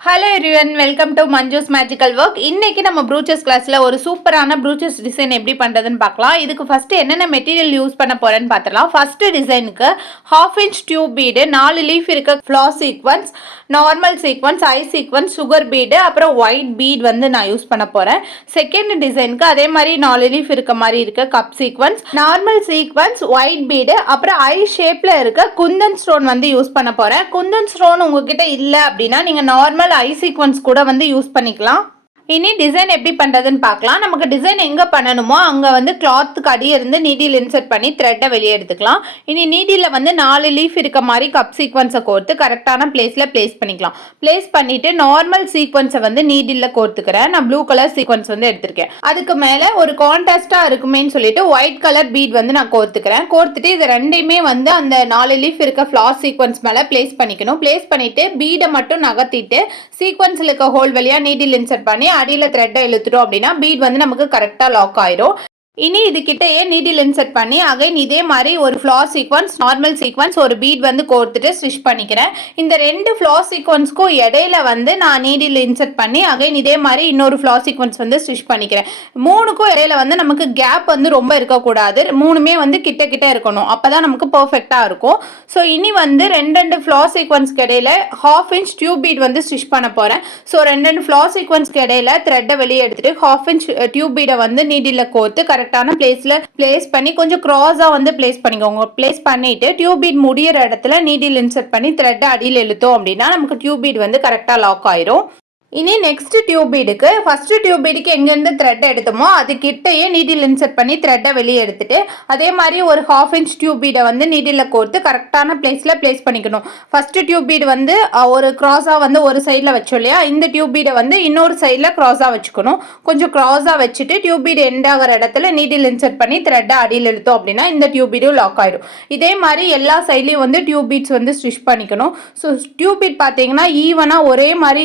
Hello everyone, welcome to Manju's magical work. இன்னைக்கு நம்ம ப்ரூச்சஸ் கிளாஸில் ஒரு சூப்பரான ப்ரூச்சஸ் டிசைன் எப்படி பண்ணுறதுன்னு பார்க்கலாம். இதுக்கு ஃபஸ்ட்டு என்னென்ன மெட்டீரியல் யூஸ் பண்ண போகிறேன்னு பார்த்துடலாம். ஃபஸ்ட்டு டிசைனுக்கு 1/2 inch டியூப் பீடு, 4 லீஃப் இருக்க floss sequins, normal sequins, eye sequins, sugar bead, அப்புறம் ஒயிட் பீட் வந்து நான் யூஸ் பண்ண போகிறேன். செகண்ட் டிசைனுக்கு அதே மாதிரி 4 லீஃப் இருக்க மாதிரி இருக்க cup sequence, normal sequence, white bead, அப்புறம் ஐ ஷேப்பில் இருக்க குந்தன் ஸ்டோன் வந்து யூஸ் பண்ண போகிறேன். குந்தன் ஸ்டோன் உங்ககிட்ட இல்லை அப்படின்னா நீங்கள் நார்மல் ஐ சீக்வன்ஸ் கூட வந்து யூஸ் பண்ணிக்கலாம். இனி டிசைன் எப்படி பண்ணுறதுன்னு பார்க்கலாம். நமக்கு டிசைன் எங்கே பண்ணணுமோ அங்கே வந்து கிளாத்துக்கு அடியே இருந்து நீடில் இன்சர்ட் பண்ணி த்ரெட்டை வெளியே எடுத்துக்கலாம். இனி நீடில் வந்து 4 லீஃப் இருக்க மாதிரி கப் சீக்வன்ஸை கோர்த்து கரெக்டான பிளேஸில் பிளேஸ் பண்ணிக்கலாம். பிளேஸ் பண்ணிவிட்டு நார்மல் சீக்வன்ஸை வந்து நீடில் கோர்த்துக்கிறேன். நான் ப்ளூ கலர் சீக்வன்ஸ் வந்து எடுத்திருக்கேன். அதுக்கு மேலே ஒரு கான்ட்ராஸ்டாக இருக்குமேன்னு சொல்லிட்டு ஒயிட் கலர் பீட் வந்து நான் கோர்த்துக்கிறேன். கோர்த்துட்டு இது ரெண்டையுமே வந்து அந்த 4 லீஃப் இருக்க ஃப்ளார் சீக்வன்ஸ் மேலே பிளேஸ் பண்ணிக்கணும். பிளேஸ் பண்ணிவிட்டு பீடை மட்டும் நகர்த்திட்டு சீக்வன்ஸில் இருக்க ஹோல் வழியாக நீடில் இன்சர்ட் பண்ணி அடியில் த்ரெட்டை இழுத்துட்டோம் அப்படின்னா பீட் வந்து நமக்கு கரெக்டாக லாக் ஆயிரும். இனி இது கிட்டேயே நீடில் இன்சர்ட் பண்ணி அகைன் இதே மாதிரி ஒரு ஃப்ளார் சீக்வன்ஸ், நார்மல் சீக்வன்ஸ், ஒரு பீட் வந்து கோர்த்துட்டு ஸ்டிச் பண்ணிக்கிறேன். இந்த 2 ஃப்ளார் சீக்வன்ஸ்க்கும் இடையில வந்து நான் நீடில் இன்சர்ட் பண்ணி அகைன் இதே மாதிரி இன்னொரு ஃப்ளார் சீக்வன்ஸ் வந்து ஸ்டிச் பண்ணிக்கிறேன். 3க்கும் இடையில வந்து நமக்கு கேப் வந்து ரொம்ப இருக்கக்கூடாது. 3மே வந்து கிட்ட கிட்ட இருக்கணும். அப்பதான் நமக்கு பர்ஃபெக்டா இருக்கும். ஸோ இனி வந்து 2 ஃப்ளார் சீக்வன்ஸ்க்கு இடையில 1/2 inch டியூப் பீட் வந்து ஸ்டிச் பண்ண போறேன். ஸோ 2 ஃப்ளார் சீக்வன்ஸ்க்கு இடையில த்ரெட்டை வெளியே எடுத்துட்டு 1/2 inch டியூப் பீடை வந்து நீடில் கோர்த்து கரெக்டான பிளேஸ்ல பிளேஸ் பண்ணி கொஞ்சம் கிராஸா வந்து பிளேஸ் பண்ணிக்கோங்க. பிளேஸ் பண்ணிட்டு டியூப் பீட் முடியிற இடத்துல நீடில் இன்சர்ட் பண்ணி த்ரெட் அடியில் இழுத்தோம் அப்படின்னா நமக்கு டியூப் பீட் வந்து கரெக்டா லாக் ஆயிரும். இனி நெக்ஸ்ட் டியூப் பீடுக்கு ஃபர்ஸ்ட் டியூப் பீடுக்கு எங்கேருந்து த்ரெட் எடுத்தோமோ அது கிட்டையே நீடில் இன்சர்ட் பண்ணி த்ரெட்டை வெளியே எடுத்துட்டு அதே மாதிரி ஒரு 1/2 inch டியூப் பீடை வந்து நீடில் கோர்த்து கரெக்டான பிளேஸ்ல பிளேஸ் பண்ணிக்கணும். ஃபர்ஸ்ட் டியூப் பீடு வந்து ஒரு கிராஸா வந்து ஒரு சைடில் வச்சோம் இல்லையா, இந்த டியூப் பீடை வந்து இன்னொரு சைடில் கிராஸா வச்சுக்கணும். கொஞ்சம் கிராஸா வச்சுட்டு டியூப் பீடு எண்ட் ஆகிற இடத்துல நீடில் இன்சர்ட் பண்ணி த்ரெட்டை அடியில் எடுத்தோம் அப்படின்னா இந்த டியூப் பீடும் லாக் ஆயிடும். இதே மாதிரி எல்லா சைட்லையும் வந்து டியூப் பீட்ஸ் வந்து ஸ்டிச் பண்ணிக்கணும். ஸோ டியூப் பீட் பார்த்தீங்கன்னா ஈவனாக ஒரே மாதிரி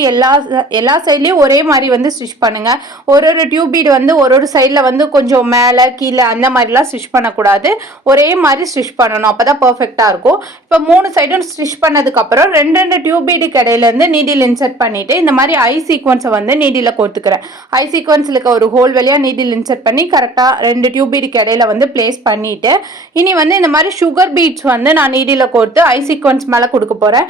எல்லா சைட்லயும் ஒரே மாதிரி வந்து ஸ்டிச் பண்ணுங்க. ஒரு டியூப் பீட் வந்து ஒரு சைட்ல வந்து கொஞ்சம் மேலே கீழே அந்த மாதிரிலாம் ஸ்டிச் பண்ணக்கூடாது. ஒரே மாதிரி ஸ்டிச் பண்ணணும். அப்பதான் பர்ஃபெக்டா இருக்கும். இப்போ 3 சைடும் ஸ்டிச் பண்ணதுக்கு அப்புறம் 2 டியூப் பீடுக்கு இடையில இருந்து நீடில் இன்சர்ட் பண்ணிட்டு இந்த மாதிரி ஐ சீக்வன்ஸை வந்து நீடில் கோர்த்துக்கிறேன். ஐ சீக்வன்ஸ்ல இருக்க ஒரு ஹோல் வழியா நீடில் இன்சர்ட் பண்ணி கரெக்டா 2 டியூப் பீடுக்கு இடையில வந்து பிளேஸ் பண்ணிட்டு இனி வந்து இந்த மாதிரி சுகர் பீட்ஸ் வந்து நான் நீடில் கோர்த்து ஐ சீக்வன்ஸ் மேலே கொடுக்க போறேன்.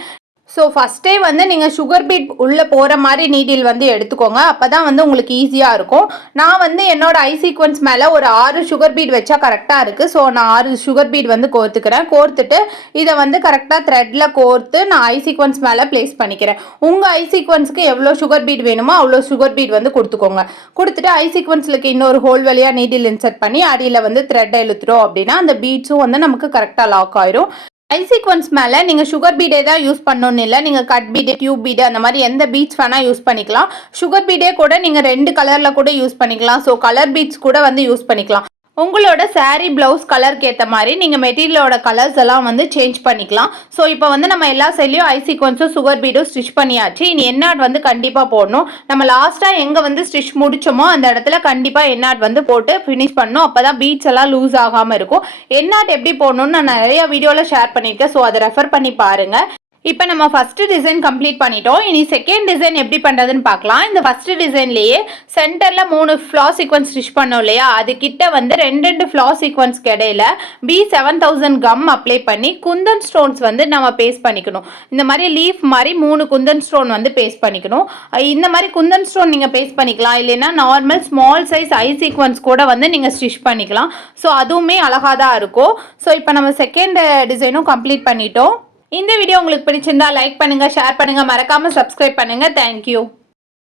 ஸோ ஃபஸ்ட்டே வந்து நீங்கள் சுகர் பீட் உள்ளே போகிற மாதிரி நீடில் வந்து எடுத்துக்கோங்க. அப்போ தான் வந்து உங்களுக்கு ஈஸியாக இருக்கும். நான் வந்து என்னோட ஐ சீக்வன்ஸ் மேலே ஒரு 6 சுகர் பீட் வச்சா கரெக்டாக இருக்குது. ஸோ நான் 6 சுகர் பீட் வந்து கோர்த்துக்கிறேன். கோர்த்துட்டு இதை வந்து கரெக்டாக த்ரெட்டில் கோர்த்து நான் ஐ சீக்வன்ஸ் மேலே பிளேஸ் பண்ணிக்கிறேன். உங்கள் ஐ சீக்வன்ஸுக்கு எவ்வளோ சுகர் பீட் வேணுமோ அவ்வளோ சுகர் பீட் வந்து கொடுத்துக்கோங்க. கொடுத்துட்டு ஐ சீக்வன்ஸுக்கு இன்னொரு ஹோல் வழியாக நீடில் இன்சர்ட் பண்ணி அடியில் வந்து த்ரெட்டை இழுத்துட்டோம் அப்படின்னா அந்த பீட்ஸும் வந்து நமக்கு கரெக்டாக லாக் ஆயிரும். ஐ சீக்வன்ஸ் மேலே நீங்கள் சுகர் பீடே தான் யூஸ் பண்ணணும்னு இல்லை. நீங்கள் கட் பீடு, டியூப் பீடு அந்த மாதிரி எந்த பீட்ஸ் வேணால் யூஸ் பண்ணிக்கலாம். சுகர் பீடே கூட நீங்கள் 2 கலரில் கூட யூஸ் பண்ணிக்கலாம். ஸோ கலர் பீட்ஸ் கூட வந்து யூஸ் பண்ணிக்கலாம். உங்களோட சாரீ பிளவுஸ் கலருக்கு ஏற்ற மாதிரி நீங்கள் மெட்டீரியலோட கலர்ஸ் எல்லாம் வந்து சேஞ்ச் பண்ணிக்கலாம். ஸோ இப்போ வந்து நம்ம எல்லா சைட்லையும் ஐ சீக்வன்ஸும் சுகர் பீடும் ஸ்டிச் பண்ணியாச்சு. இனி என்னாட் வந்து கண்டிப்பாக போடணும். நம்ம லாஸ்ட்டாக எங்கே வந்து ஸ்டிச் முடிச்சோமோ அந்த இடத்துல கண்டிப்பாக என்னாட் வந்து போட்டு ஃபினிஷ் பண்ணணும். அப்போ தான் பீட்ஸ் எல்லாம் லூஸ் ஆகாமல் இருக்கும். என்னாட் எப்படி போடணும்னு நான் நிறைய வீடியோவில் ஷேர் பண்ணியிருக்கேன். ஸோ அதை ரெஃபர் பண்ணி பாருங்கள். இப்போ நம்ம ஃபர்ஸ்ட் டிசைன் கம்ப்ளீட் பண்ணிட்டோம். இனி செகண்ட் டிசைன் எப்படி பண்ணுறதுன்னு பார்க்கலாம். இந்த ஃபர்ஸ்ட் டிசைன்லேயே சென்டரில் 3 ஃப்ளார் சீக்வன்ஸ் ஸ்டிச் பண்ணோம் இல்லையா, அது கிட்ட வந்து 2 ஃப்ளார் சீக்வன்ஸ்க்கு இடையில B7000 கம் அப்ளை பண்ணி குந்தன் ஸ்டோன்ஸ் வந்து நம்ம பேஸ்ட் பண்ணிக்கணும். இந்த மாதிரி லீஃப் மாதிரி 3 குந்தன் ஸ்டோன் வந்து பேஸ்ட் பண்ணிக்கணும். இந்த மாதிரி குந்தன் ஸ்டோன் நீங்கள் பேஸ்ட் பண்ணிக்கலாம். இல்லைன்னா நார்மல் ஸ்மால் சைஸ் ஐ சீக்வன்ஸ் கூட வந்து நீங்கள் ஸ்டிச் பண்ணிக்கலாம். ஸோ அதுவுமே அழகாக தான் இருக்கும். ஸோ இப்போ நம்ம செகண்ட் டிசைனும் கம்ப்ளீட் பண்ணிட்டோம். இந்த வீடியோ உங்களுக்கு பிடிச்சிருந்தா லைக் பண்ணுங்க, ஷேர் பண்ணுங்க, மறக்காம சப்ஸ்கிரைப் பண்ணுங்க. தேங்க்யூ.